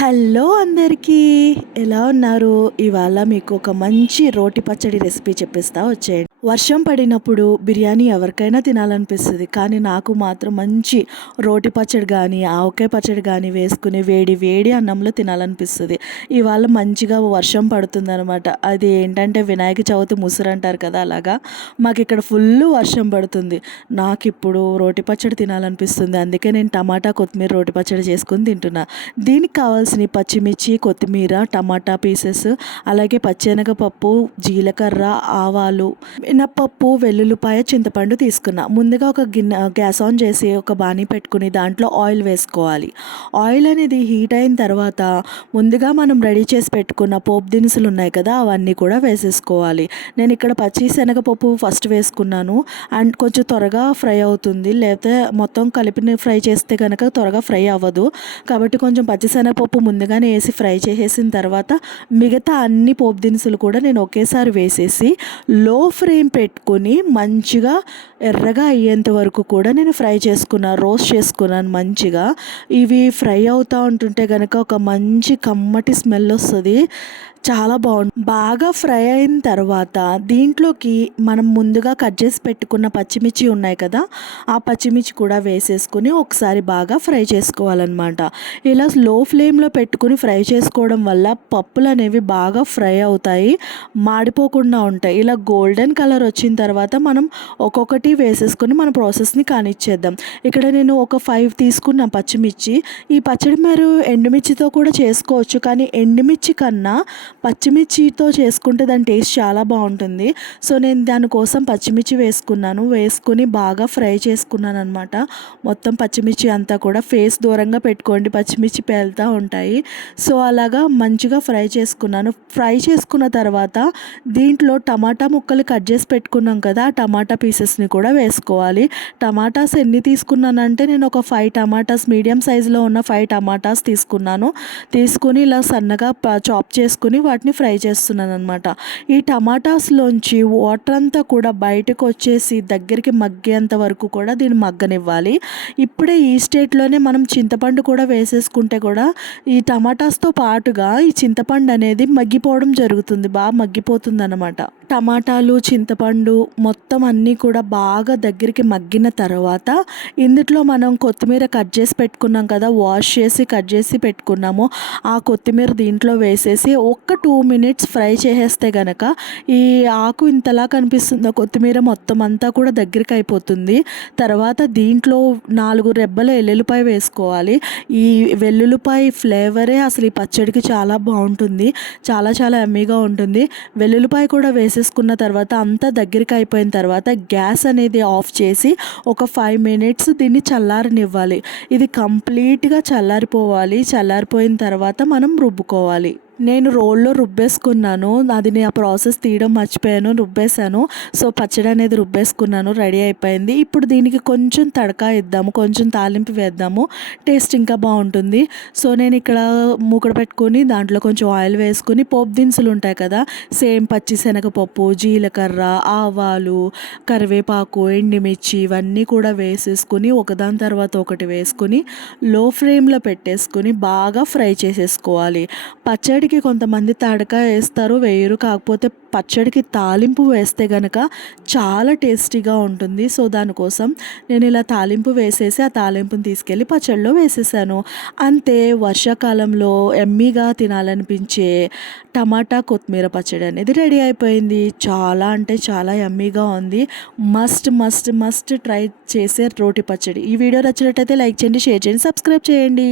Hello అందరికీ, ఎలా ఉన్నారు? ఇవాళ మీకు ఒక మంచి రోటి పచ్చడి రెసిపీ చెప్పిస్తా వచ్చేయండి. వర్షం పడినప్పుడు బిర్యానీ ఎవరికైనా తినాలనిపిస్తుంది, కానీ నాకు మాత్రం మంచి రోటి పచ్చడి కానీ ఆవకాయ పచ్చడి కానీ వేసుకుని వేడి వేడి అన్నంలో తినాలనిపిస్తుంది. ఇవాళ మంచిగా వర్షం పడుతుంది అనమాట. అది ఏంటంటే వినాయక చవితి ముసురు అంటారు కదా, అలాగా మాకు ఇక్కడ ఫుల్ వర్షం పడుతుంది. నాకు ఇప్పుడు రోటి పచ్చడి తినాలనిపిస్తుంది, అందుకే నేను టమాటా కొత్తిమీర రోటి పచ్చడి చేసుకుని తింటున్నా. దీనికి కావాల్సిన పచ్చిమిర్చి, కొత్తిమీర, టమాటా పీసెస్, అలాగే పచ్చెనగపప్పు, జీలకర్ర, ఆవాలు, మినప్పప్పు, వెల్లుల్లిపాయ, చింతపండు తీసుకున్నా. ముందుగా ఒక గిన్నె గ్యాస్ ఆన్ చేసి ఒక బాణీ పెట్టుకుని దాంట్లో ఆయిల్ వేసుకోవాలి. ఆయిల్ అనేది హీట్ అయిన తర్వాత ముందుగా మనం రెడీ చేసి పెట్టుకున్న పోపు దినుసులు ఉన్నాయి కదా, అవన్నీ కూడా వేసేసుకోవాలి. నేను ఇక్కడ పచ్చి శనగపప్పు ఫస్ట్ వేసుకున్నాను, అండ్ కొంచెం త్వరగా ఫ్రై అవుతుంది. లేకపోతే మొత్తం కలిపి ఫ్రై చేస్తే కనుక త్వరగా ఫ్రై అవ్వదు. కాబట్టి కొంచెం పచ్చిశనగపప్పు ముందుగానే వేసి ఫ్రై చేసేసిన తర్వాత మిగతా అన్ని పోపు దినుసులు కూడా నేను ఒకేసారి వేసేసి లో ఫ్లేమ్ పెట్టుకొని మంచిగా ఎర్రగా అయ్యేంత వరకు కూడా నేను ఫ్రై చేసుకున్నాను, రోస్ట్ చేసుకున్నాను మంచిగా. ఇవి ఫ్రై అవుతూ ఉంటుంటే కనుక ఒక మంచి కమ్మటి స్మెల్ వస్తుంది, చాలా బాగుంటుంది. బాగా ఫ్రై అయిన తర్వాత దీంట్లోకి మనం ముందుగా కట్ చేసి పెట్టుకున్న పచ్చిమిర్చి ఉన్నాయి కదా, ఆ పచ్చిమిర్చి కూడా వేసేసుకొని ఒకసారి బాగా ఫ్రై చేసుకోవాలన్నమాట. ఇలా లో ఫ్లేమ్లో పెట్టుకుని ఫ్రై చేసుకోవడం వల్ల పప్పులు అనేవి బాగా ఫ్రై అవుతాయి, మాడిపోకుండా ఉంటాయి. ఇలా గోల్డెన్ కలర్ వచ్చిన తర్వాత మనం ఒక్కొక్కటి వేసేసుకొని మన ప్రాసెస్ని కానిచ్చేద్దాం. ఇక్కడ నేను ఒక 5 తీసుకున్న పచ్చిమిర్చి. ఈ పచ్చడి మీరు ఎండుమిర్చితో కూడా చేసుకోవచ్చు, కానీ ఎండుమిర్చి కన్నా పచ్చిమిర్చితో చేసుకుంటే దాని టేస్ట్ చాలా బాగుంటుంది. సో నేను దానికోసం పచ్చిమిర్చి వేసుకుని బాగా ఫ్రై చేసుకున్నాను అనమాట. మొత్తం పచ్చిమిర్చి అంతా కూడా ఫేస్ దూరంగా పెట్టుకోండి, పచ్చిమిర్చి పేలుతూ ఉంటాయి. సో అలాగా మంచిగా ఫ్రై చేసుకున్నాను. ఫ్రై చేసుకున్న తర్వాత దీంట్లో టమాటా ముక్కలు కట్ చేసి పెట్టుకున్నాం కదా, ఆ టమాటా పీసెస్ని కూడా వేసుకోవాలి. టమాటాస్ ఎన్ని తీసుకున్నానంటే నేను ఒక 5 టమాటాస్, మీడియం సైజులో ఉన్న 5 టమాటాస్ తీసుకుని ఇలా సన్నగా చాప్ చేసుకుని వాటిని ఫ్రై చేస్తున్నాను అనమాట. ఈ టమాటాస్లోంచి వాటర్ అంతా కూడా బయటకు వచ్చేసి దగ్గరికి మగ్గేంత వరకు కూడా దీన్ని మగ్గనివ్వాలి. ఇప్పుడే ఈ స్టేట్లోనే మనం చింతపండు కూడా వేసేసుకుంటే కూడా ఈ టమాటాస్తో పాటుగా ఈ చింతపండు అనేది మగ్గిపోవడం జరుగుతుంది, బాగా మగ్గిపోతుంది అనమాట. టమాటాలు, చింతపండు మొత్తం అన్నీ కూడా బాగా దగ్గరికి మగ్గిన తర్వాత ఇందులో మనం కొత్తిమీర కట్ చేసి పెట్టుకున్నాం కదా, వాష్ చేసి కట్ చేసి పెట్టుకున్నాము, ఆ కొత్తిమీర దీంట్లో వేసేసి ఒక్క 2 మినిట్స్ ఫ్రై చేసేస్తే కనుక ఈ ఆకు ఇంతలా కనిపిస్తుంది, కొత్తిమీర మొత్తం అంతా కూడా దగ్గరికి అయిపోతుంది. తర్వాత దీంట్లో 4 రెబ్బల వెల్లుల్లిపాయ వేసుకోవాలి. ఈ వెల్లుల్లిపాయ ఫ్లేవరే అసలు ఈ పచ్చడికి చాలా బాగుంటుంది, చాలా చాలా యమ్మీగా ఉంటుంది. వెల్లుల్లిపాయ కూడా వేసేసుకున్న తర్వాత అంతా దగ్గరికి అయిపోయిన తర్వాత గ్యాస్ అనేది ఆఫ్ చేసి ఒక 5 మినిట్స్ దీన్ని చల్లారనివ్వాలి. ఇది కంప్లీట్గా చల్లారిపోవాలి. చల్లారిపోయిన తర్వాత మనం రుబ్బుకోవాలి. నేను రోల్లో రుబ్బేసుకున్నాను, అది నేను ఆ ప్రాసెస్ తీయడం మర్చిపోయాను, రుబ్బేశాను. సో పచ్చడి అనేది రుబ్బేసుకున్నాను, రెడీ అయిపోయింది. ఇప్పుడు దీనికి కొంచెం తడకా ఇద్దాము, కొంచెం తాలింపు వేద్దాము, టేస్ట్ ఇంకా బాగుంటుంది. సో నేను ఇక్కడ మూకుడు పెట్టుకొని దాంట్లో కొంచెం ఆయిల్ వేసుకుని పోపు దినుసులు ఉంటాయి కదా, సేమ్ పచ్చిశనగపప్పు, జీలకర్ర, ఆవాలు, కరివేపాకు, ఎండుమిర్చి ఇవన్నీ కూడా వేసేసుకుని ఒకదాని తర్వాత ఒకటి వేసుకుని లో ఫ్లేమ్లో పెట్టేసుకుని బాగా ఫ్రై చేసేసుకోవాలి. పచ్చడికి కొంతమంది తడక వేస్తారు, వేయరు. కాకపోతే పచ్చడికి తాలింపు వేస్తే గనక చాలా టేస్టీగా ఉంటుంది. సో దానికోసం నేను ఇలా తాలింపు వేసేసి ఆ తాలింపుని తీసుకెళ్ళి పచ్చడిలో వేసేసాను. అంతే, వర్షాకాలంలో ఎమ్మీగా తినాలనిపించే టమాటా కొత్తిమీర పచ్చడి అనేది రెడీ అయిపోయింది. చాలా అంటే చాలా యమ్మీగా ఉంది. మస్ట్ మస్ట్ మస్ట్ ట్రై చేసే రోటి పచ్చడి. ఈ వీడియో నచ్చినట్టయితే లైక్ చేయండి, షేర్ చేయండి, సబ్స్క్రైబ్ చేయండి.